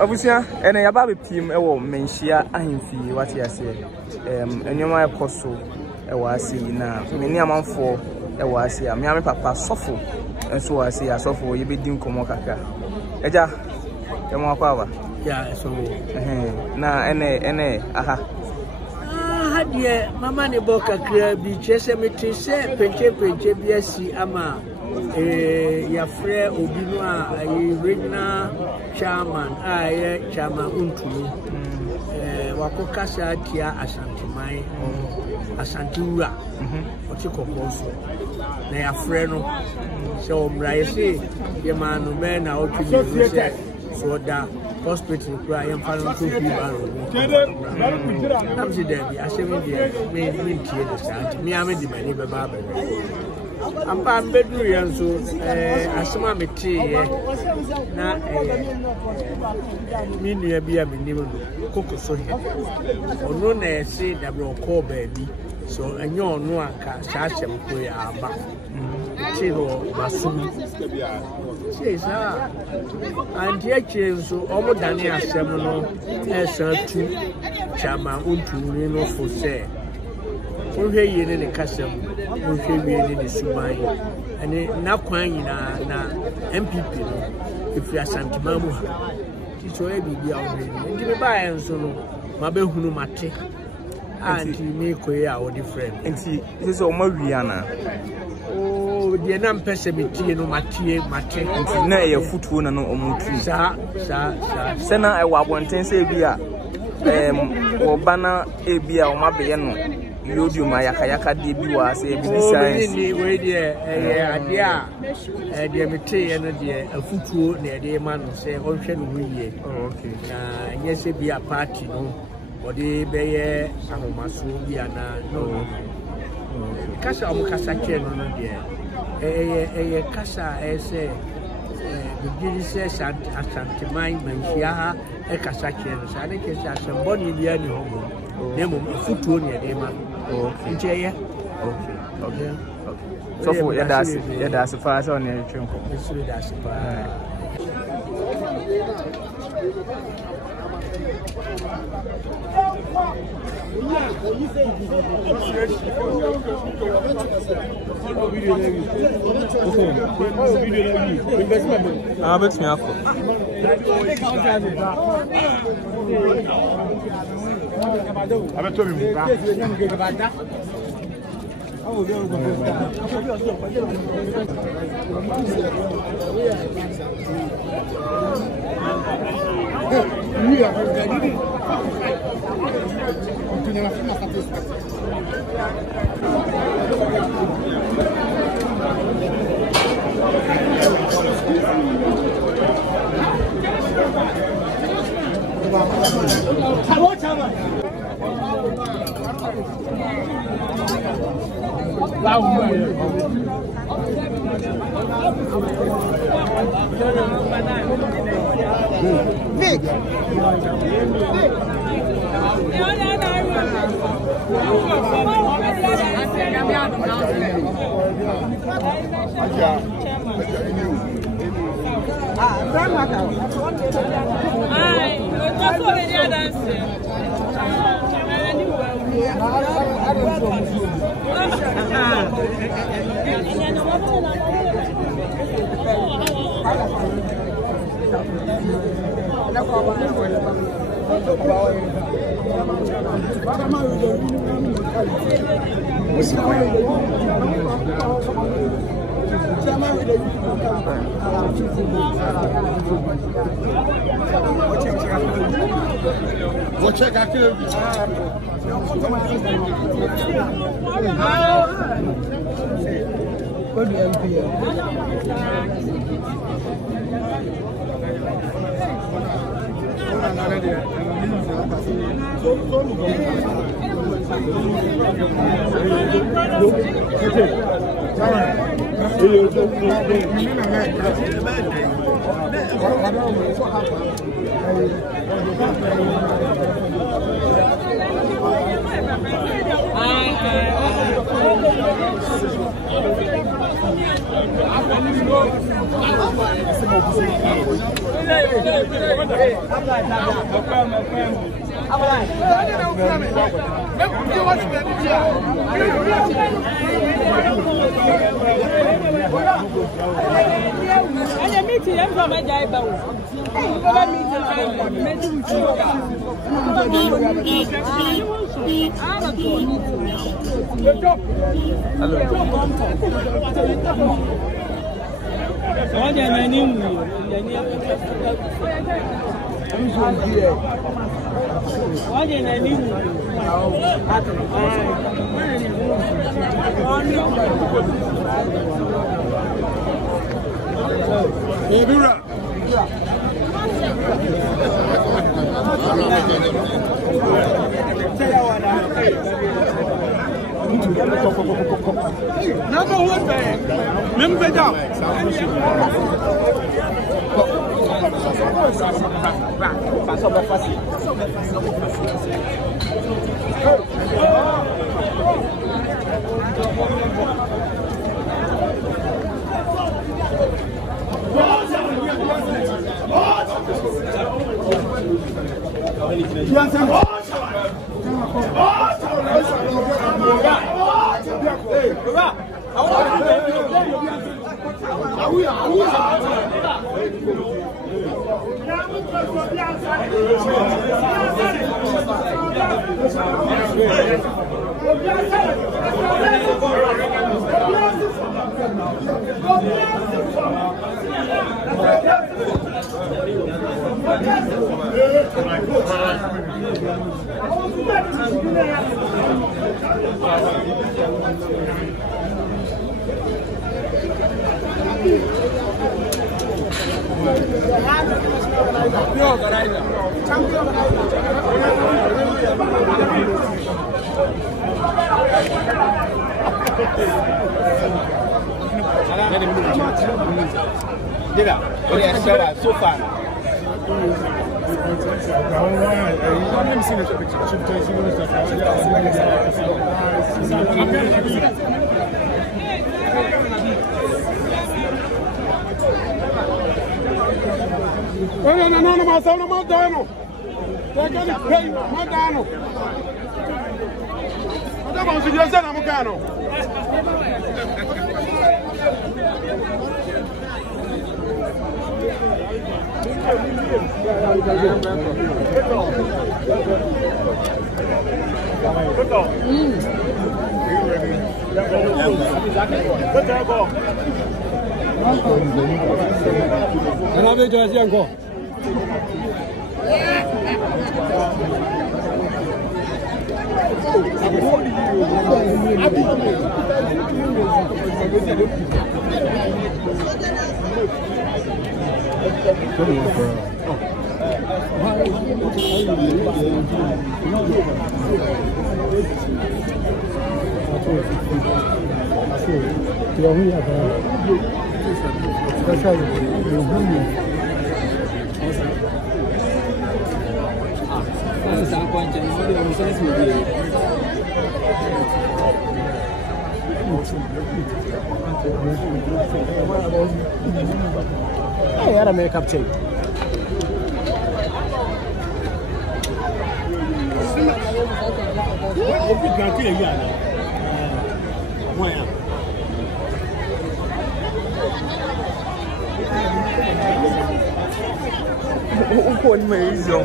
Abusia ene yaba be pim ewo menhia ahemfi wate ase enyoma ekoso ewo ase na meni amanfo ewo ase a me papa sofo enso ase asofo ye bedi nkomo kaka eja yemo akwa aba ya so na ene aha hadie mama ne boka kra bi chese meti se penche bi asi ama ya frɛ obi no a regional chairman chairman untumi wakokasa tia asantimai asantiwura oti kokoso na ya frɛ no so mrae se ye ma no me na otumi se so da hospital kura yam fa no to bi baro nam si da bi asemi de me tie de sa mi ame di mani be ba ampa mbedu yanso asema meti na minua bia menim no kokoso he ono na ese dabro ko baabi so enyo ono aka chaachem ko ya aba ti ro basum sei sa anti achenso omo dane asem no esa tu chama untuni no fo se Unhe yene ne kasem, unhe yene ne subai, ane na kwanyi na MPP no, ifri asantimamu. Tiso bibi a unhe. Nti me ba enso no, mabe hunu mate. Anti me koye a odi friend. Nti so ma wiana. Oh, de na mpese metie no mate. Nti na ye futuo na no omutu. Sa. Sena e wa abonten se bi a obana ebi a o mabeye no. Yodium ayaka de bi wa se bi science ni we de ade a de mete no de afutuo na de ma no se onhwe no wiye okay na nyese bi a party no odi beye ahomaso bi ana no kasa o kasa ke no no de kasa ese bigiri se asantimai manhia e kasa ke no sa de ke sa semboni bi ani homo nemo afutuo ne de ma okay. So for yeah, that's fast on the train. That's Vou chegar aqui. What do MP? Hey, era meu capitão. O cone mesmo.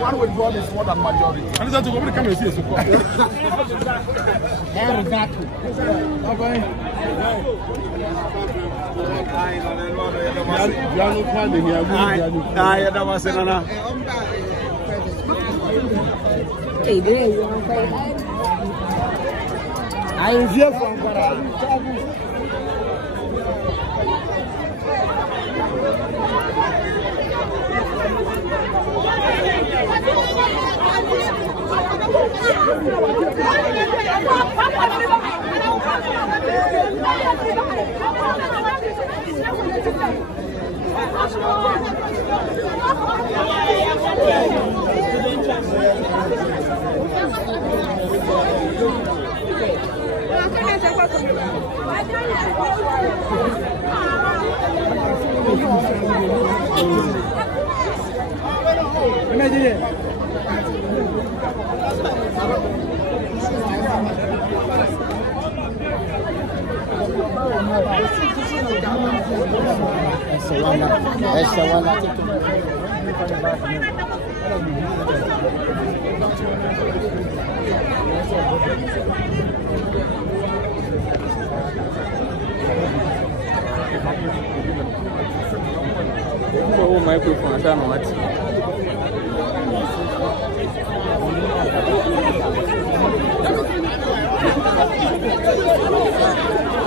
One withdrawal is more than majority. And that's what we come and see. Oh, microphone, I don't know what.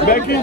Becky?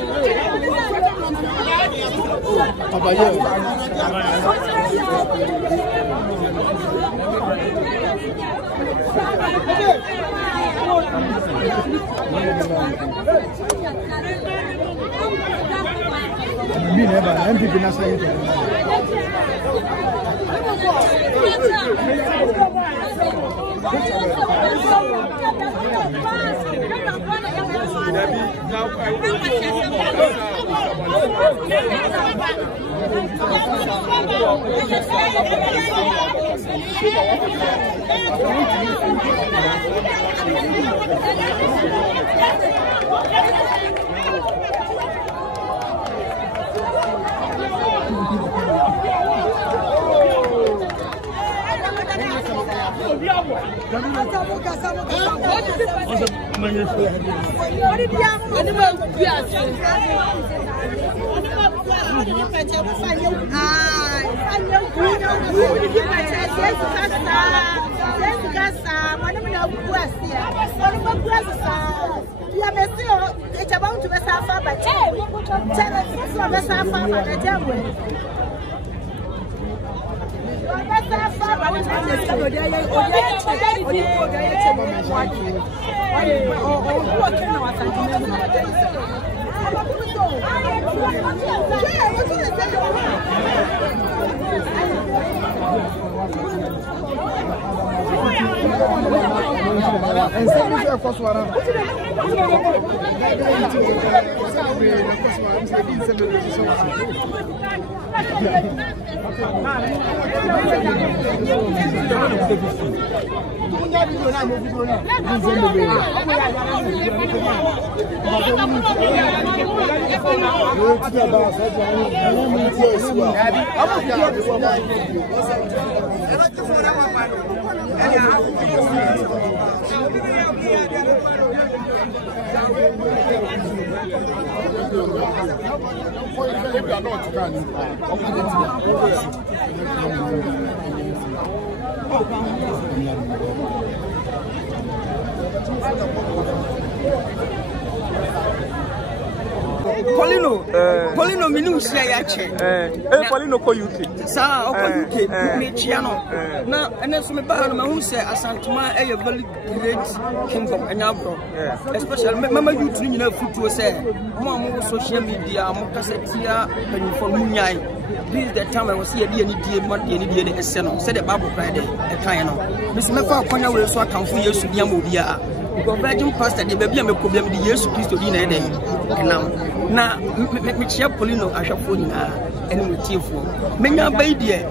Polino minus ya che. Polino ko UK. Sa o UK me chia no. Na ene so me ba no ma hu se Asantuma e very great kingdom anyabro. Especially mama youth ni nyina futuo se mo social media mo kasetia panifo munyai. This is the time I was here die ni die de ese no. Se the Bible cry de e kan no. This me fa kwanya we so akamfo Yesu dia mo bia. Because virgin pastor de baby am problem de Yesu Kristo di na e dey. Na me chia Polino ahwafo nyina ɛne mo tiefo menya ba idie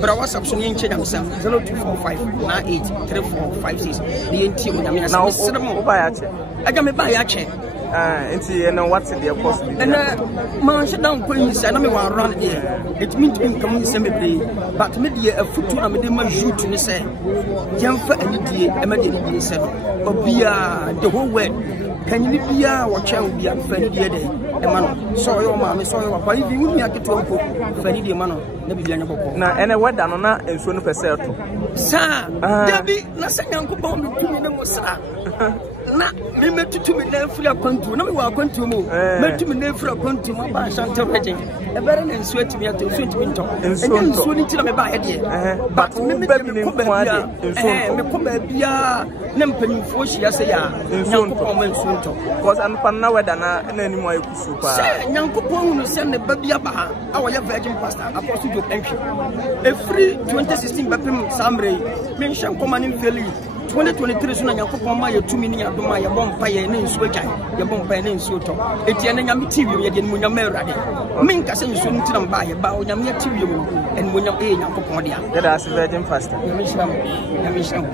bra WhatsApp so ne nche nyamsam 0245983456 ne ntie onyame asem mesere mo wo ba ya che aga me ba ya che nti and what's the cost and man shut down point say na me wan run there it mean to come say me play but me dey a foot na me dey ma shoot ni say jemfa ani die e ma dey ni say obia the whole world kan ni bia wo twa obia fa ni die dey e ma no so yo ma me so yo pa if you me aketo mpo fa ni die ma no na bibia nya bokko na ene weda no na enso no pese to sa debi na say yankopon me tumi ne mo sa na me metutu me na fura kwantu na me wa kwantu mo metutu me na fura kwantu mo ba shanta region e bere na nsu atimi ato nsu atimi nto nsu ni tira me ba he de but me me ko ba bia me ko ba bia na mpanimfo hia se ya nyankopon ma nsu nto cause an pan na weda na animu ayekusu pa nyankopon no se ne ba bia ba a wo ye virgin pastor apostle Job entry e free 2016 ba pem samre me hyan komani feli 2023 so na nyankopon ma yetumi ni adoma ye bompa ye ne nsu agyan ye bompa ye ne nsu to etie ne nyame TV ye de mu nyame urade min ka se nsu nti na mba ye ba o nyame TV mu en mu nyame e nyankopon dia ye da virgin pastor nyame sham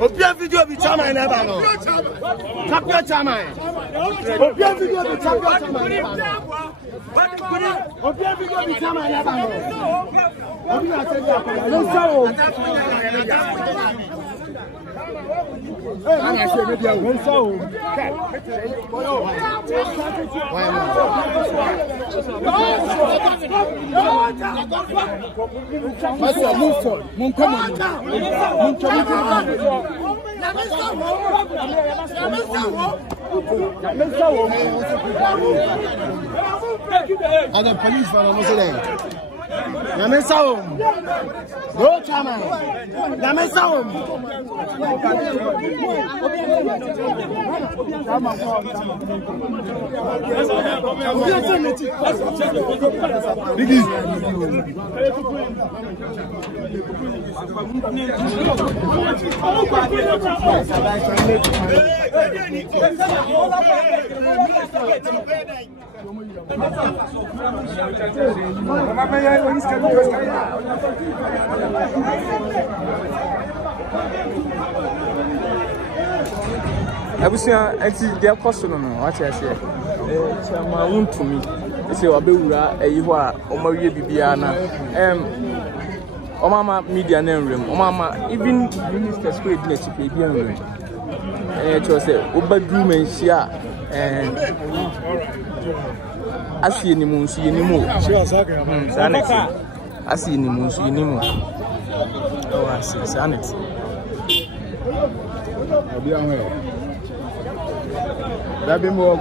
Obia video bi chama na ba no. Tapia chama. Obia video bi tapia chama na ba no. Obia video bi chama na ba no. Obia se ya pa. No sawo. Ana se me dia no sawo. Passa muito, não come. Ada police fala no sei. Na mesa go chama. Na mesa Biggie. Abusia enti dia koso no what I say chama wuntumi ese obewura eyi ho a omawie bibia na omama media na enrem omama even ministers ko edina chipe bia enrem cho say obadru manhia asi ni mu nsu ni mu sanet asi ni mu nsu ni mu o asi sanet Abi ahwe Dabi mo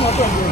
What's your name?